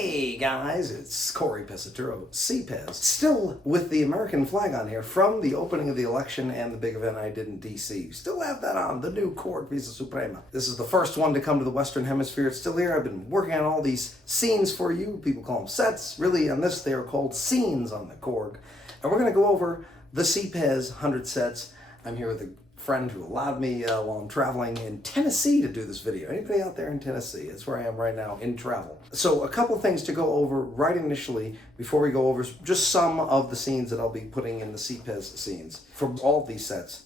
Hey guys, it's Cory Pesaturo, CPez, still with the American flag on here from the opening of the election and the big event I did in DC. Still have that on, the new KORG Fisa Suprema. This is the first one to come to the Western Hemisphere. It's still here. I've been working on all these scenes for you. People call them sets. Really, on this, they are called scenes on the KORG. And we're going to go over the CPez 100 sets. I'm here with a friend who allowed me while I'm traveling in Tennessee to do this video. Anybody out there in Tennessee? That's where I am right now in travel. So a couple things to go over right initially before we go over just some of the scenes that I'll be putting in the CPez scenes for all these sets.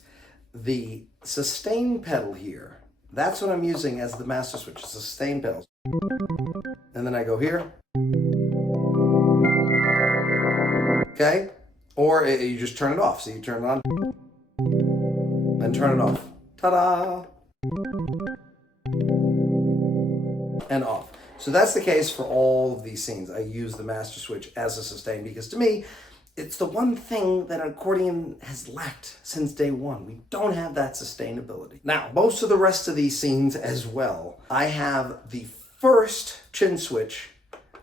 The sustain pedal here, that's what I'm using as the master switch, the sustain pedal. And then I go here. Okay? Or you just turn it off. So you turn it on. And turn it off. Ta-da! And off. So that's the case for all of these scenes. I use the master switch as a sustain because to me, it's the one thing that an accordion has lacked since day one. We don't have that sustainability. Now, most of the rest of these scenes as well, I have the first chin switch,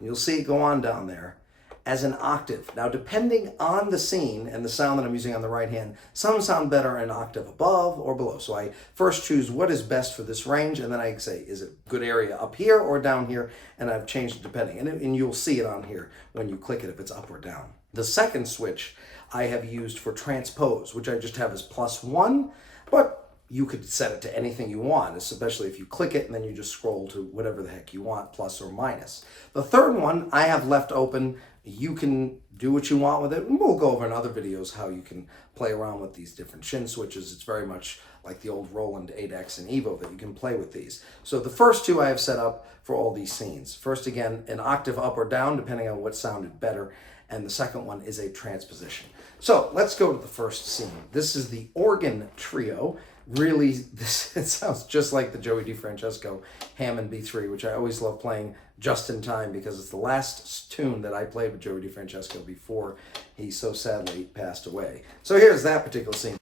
you'll see it go on down there, as an octave. Now, depending on the scene and the sound that I'm using on the right hand, some sound better an octave above or below. So I first choose what is best for this range, and then I say, is it a good area up here or down here? And I've changed it depending. And you'll see it on here when you click it if it's up or down. The second switch I have used for transpose, which I just have as +1, but you could set it to anything you want, especially if you click it and then you just scroll to whatever the heck you want, plus or minus. The third one I have left open. You can do what you want with it. And we'll go over in other videos how you can play around with these different chin switches. It's very much like the old Roland 8X and Evo that you can play with these. So the first two I have set up for all these scenes. First, again, an octave up or down, depending on what sounded better. And the second one is a transposition. So let's go to the first scene. This is the organ trio. Really, it sounds just like the Joey DeFrancesco Hammond B3, which I always love playing just in time because it's the last tune that I played with Joey DeFrancesco before he so sadly passed away. So here's that particular scene.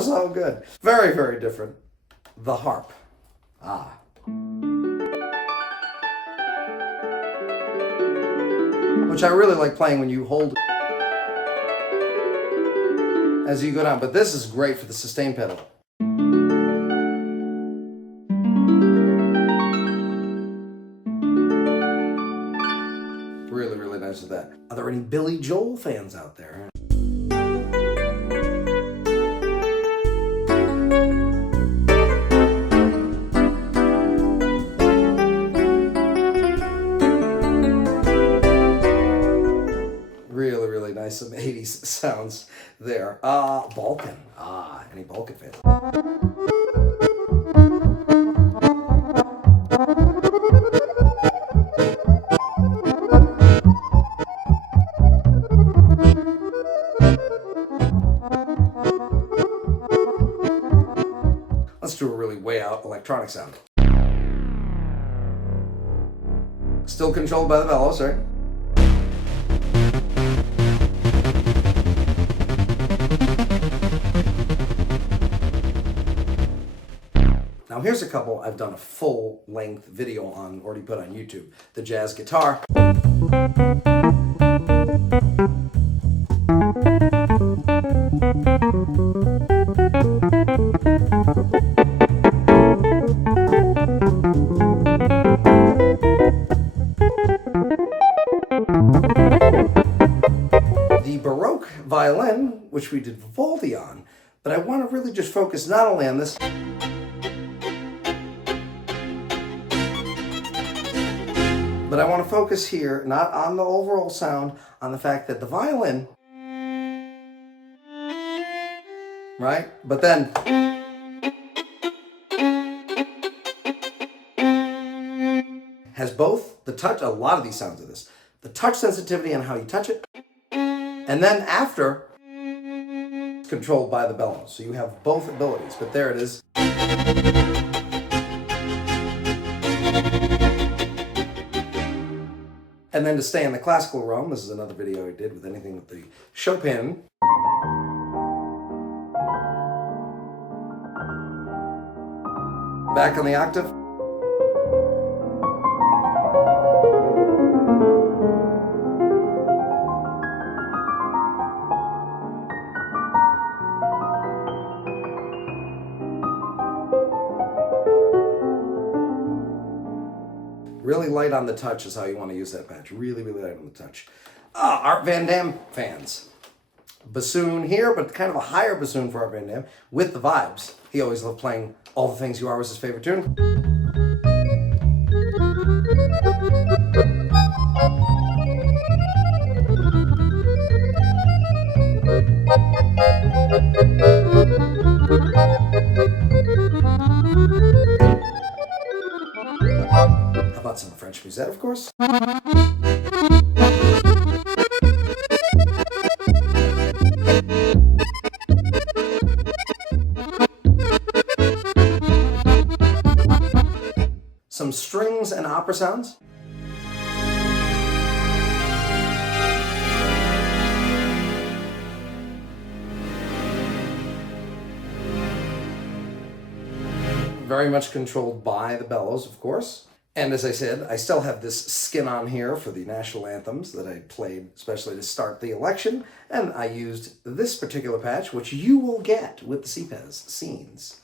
So good. Very, very different. The harp. Which I really like playing when you hold as you go down. But this is great for the sustain pedal. Really, really nice with that. Are there any Billy Joel fans out there? Really nice, some 80s sounds there. Balkan. Any Balkan fans? Let's do a really way out electronic sound. Still controlled by the bellows, right? Now here's a couple I've done a full-length video on, already put on YouTube. The jazz guitar. The Baroque violin, which we did Vivaldi on, but I want to really just focus not only on this, but I want to focus here, not on the overall sound, on the fact that the violin, right? But then, has both the touch, a lot of these sounds of this, the touch sensitivity and how you touch it, and then after, it's controlled by the bellows. So you have both abilities, but there it is. And then to stay in the classical realm, this is another video I did with anything with the Chopin. Back on the octave. Really light on the touch is how you want to use that patch. Really, really light on the touch. Art Van Dam fans. Bassoon here, but kind of a higher bassoon for Art Van Dam with the vibes. He always loved playing All the Things You Are was his favorite tune. How about some French musette, of course? Some strings and opera sounds. Very much controlled by the bellows, of course. And as I said, I still have this skin on here for the national anthems that I played especially to start the election. And I used this particular patch, which you will get with the CPez scenes.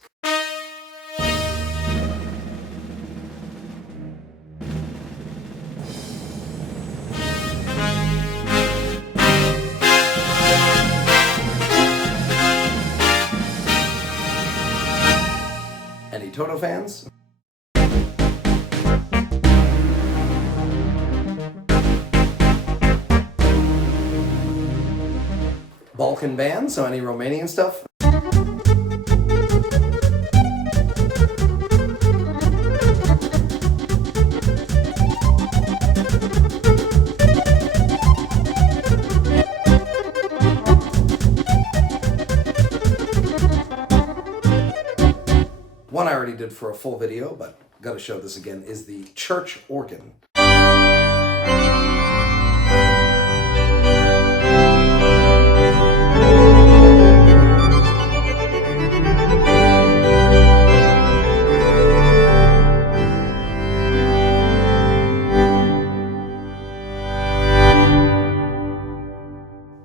Any Toto fans? Balkan band, so any Romanian stuff? One I already did for a full video, but gotta show this again, is the church organ.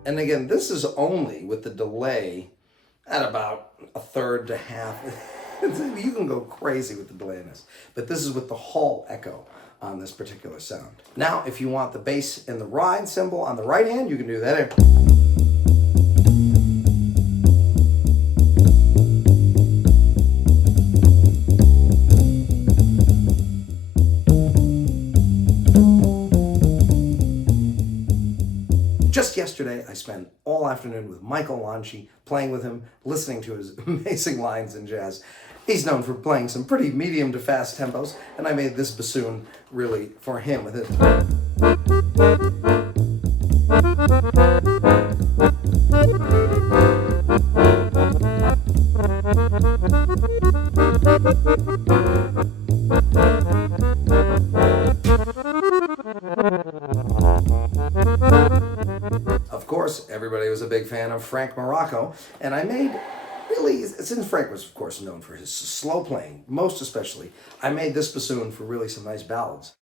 And again, this is only with the delay at about a third to half. You can go crazy with the delay in this, but this is with the Hall echo on this particular sound. Now, if you want the bass and the ride cymbal on the right hand, you can do that. Just yesterday, I spent all afternoon with Michael Lanchi, playing with him, listening to his amazing lines in jazz. He's known for playing some pretty medium to fast tempos, and I made this bassoon really for him with it. Of course, everybody was a big fan of Frank Morocco, and I made, really, since Frank was, of course, known for his slow playing, most especially, I made this bassoon for really some nice ballads.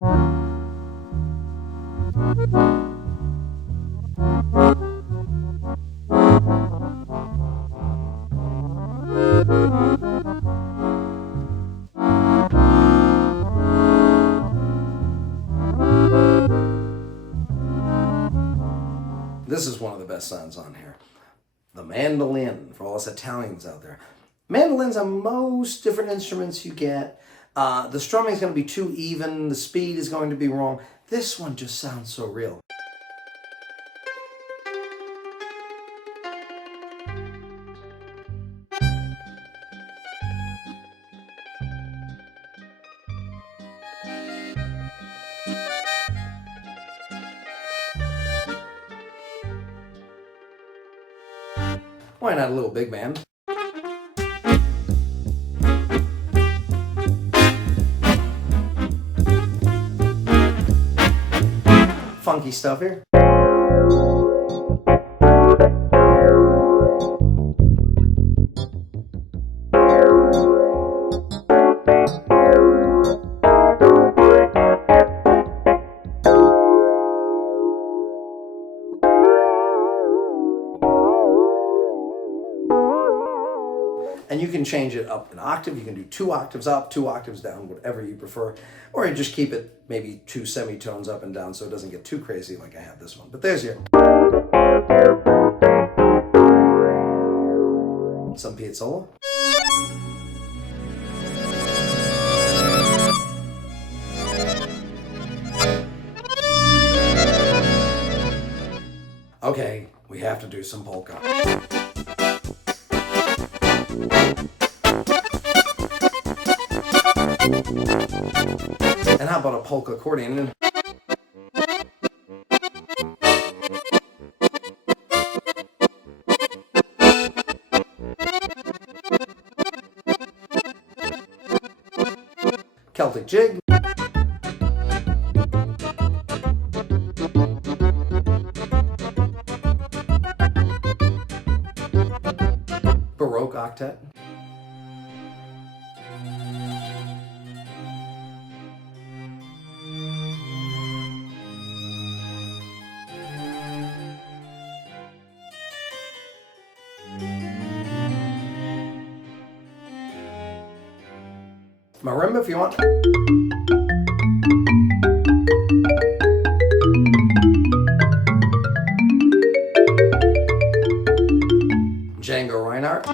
This is one of the best sounds on here. The mandolin, for all us Italians out there. Mandolins on most different instruments you get. The strumming is going to be too even. The speed is going to be wrong. This one just sounds so real. Why not a little big band? funky stuff here. And you can change it up an octave. You can do 2 octaves up, 2 octaves down, whatever you prefer. Or you just keep it maybe 2 semitones up and down so it doesn't get too crazy like I have this one. But there's your some piazzolla. Okay, we have to do some polka. And how about a polka accordion? Celtic jig. Baroque octet. Marimba if you want. Django Reinhardt.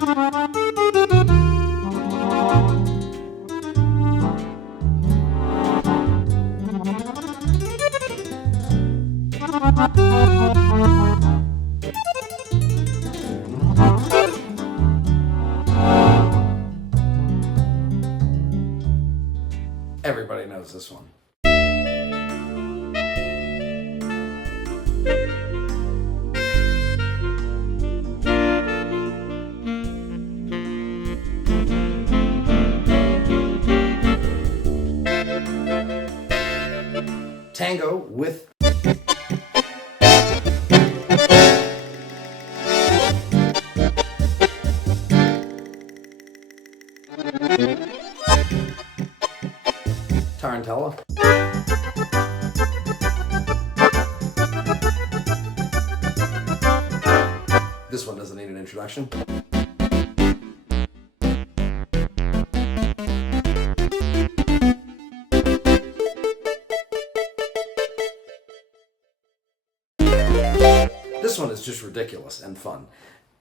Everybody knows this one. Tango with tarantella. This one doesn't need an introduction. This one is just ridiculous and fun.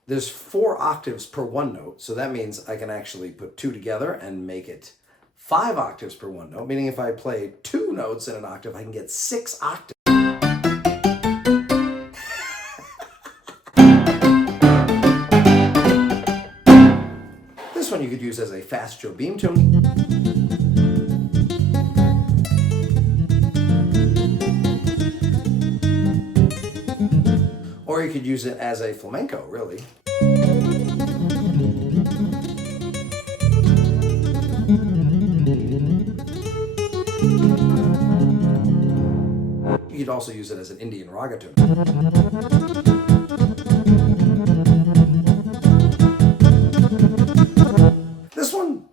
There's 4 octaves per one note, so that means I can actually put 2 together and make it 5 octaves per one note, meaning if I play 2 notes in an octave, I can get 6 octaves. This one you could use as a fast jobim tune. Or you could use it as a flamenco, really. You could also use it as an Indian raga tune. This one,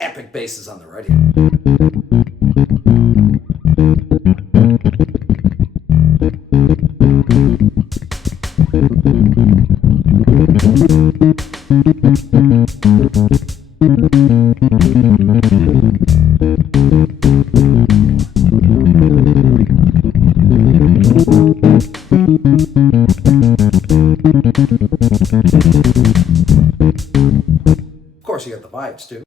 epic basses on the right here. Of course, you got the vibes too.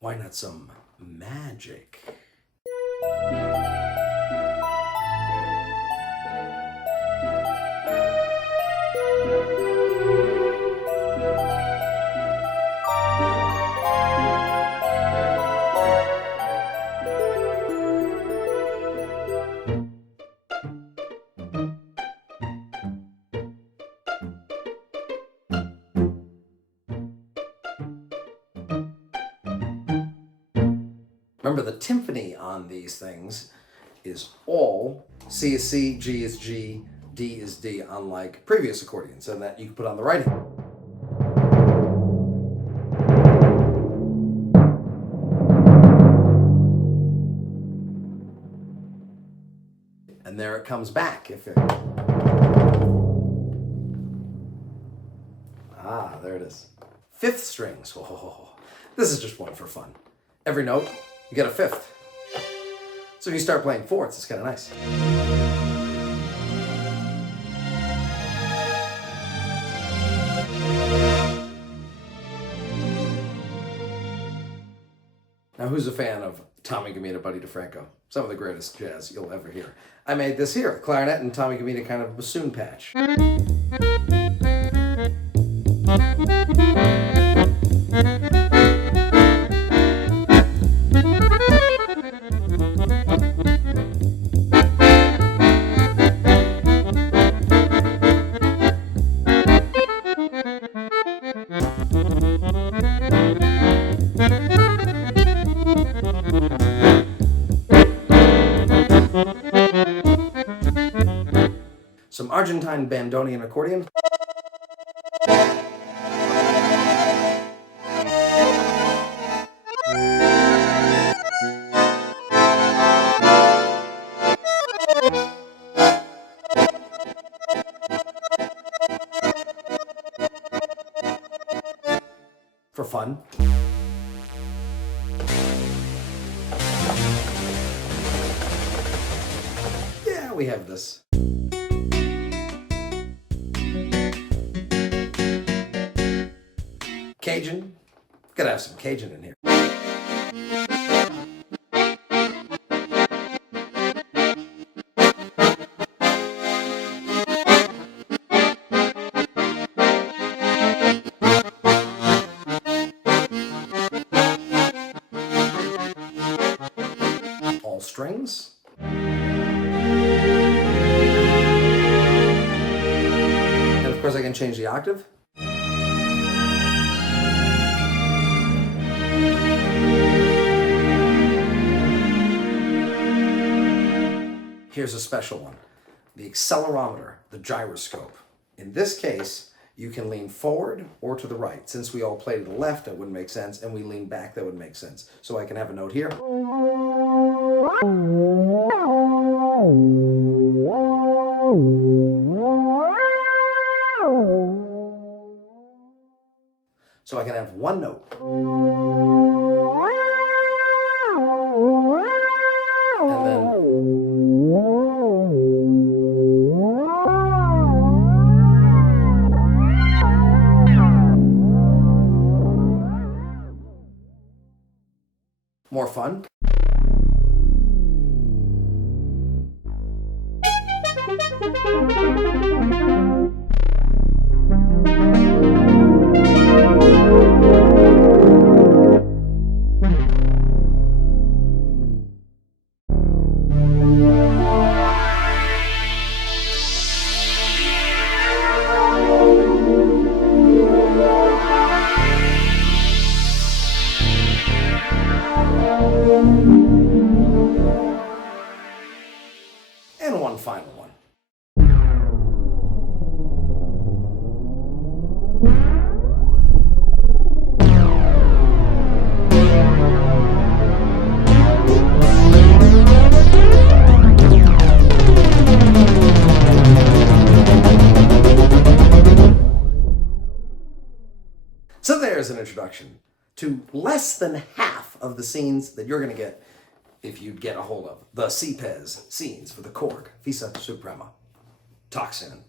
Why not some magic? Remember, the timpani on these things is all C is C, G is G, D is D, unlike previous accordions, and that you can put on the right hand. And there it comes back. There it is. Fifth strings. Oh, this is just one for fun. Every note, you get a fifth. So if you start playing fourths, it's kind of nice. Now, who's a fan of Tommy Gamita, Buddy DeFranco? Some of the greatest jazz you'll ever hear. I made this here, clarinet and Tommy Gamita kind of bassoon patch. Some Argentine bandonian accordion. For fun. Yeah, we have this. Cajun. Gotta have some Cajun in here. All strings. And of course I can change the octave. Here's a special one. The accelerometer, the gyroscope. In this case, you can lean forward or to the right. Since we all play to the left, that wouldn't make sense, and we lean back, that would make sense. So I can have a note here. So I can have one note. And then more fun. And one final one. So there's an introduction to less than half of the scenes that you're going to get if you'd get a hold of the CPez scenes for the KORG Fisa Suprema. Talk soon.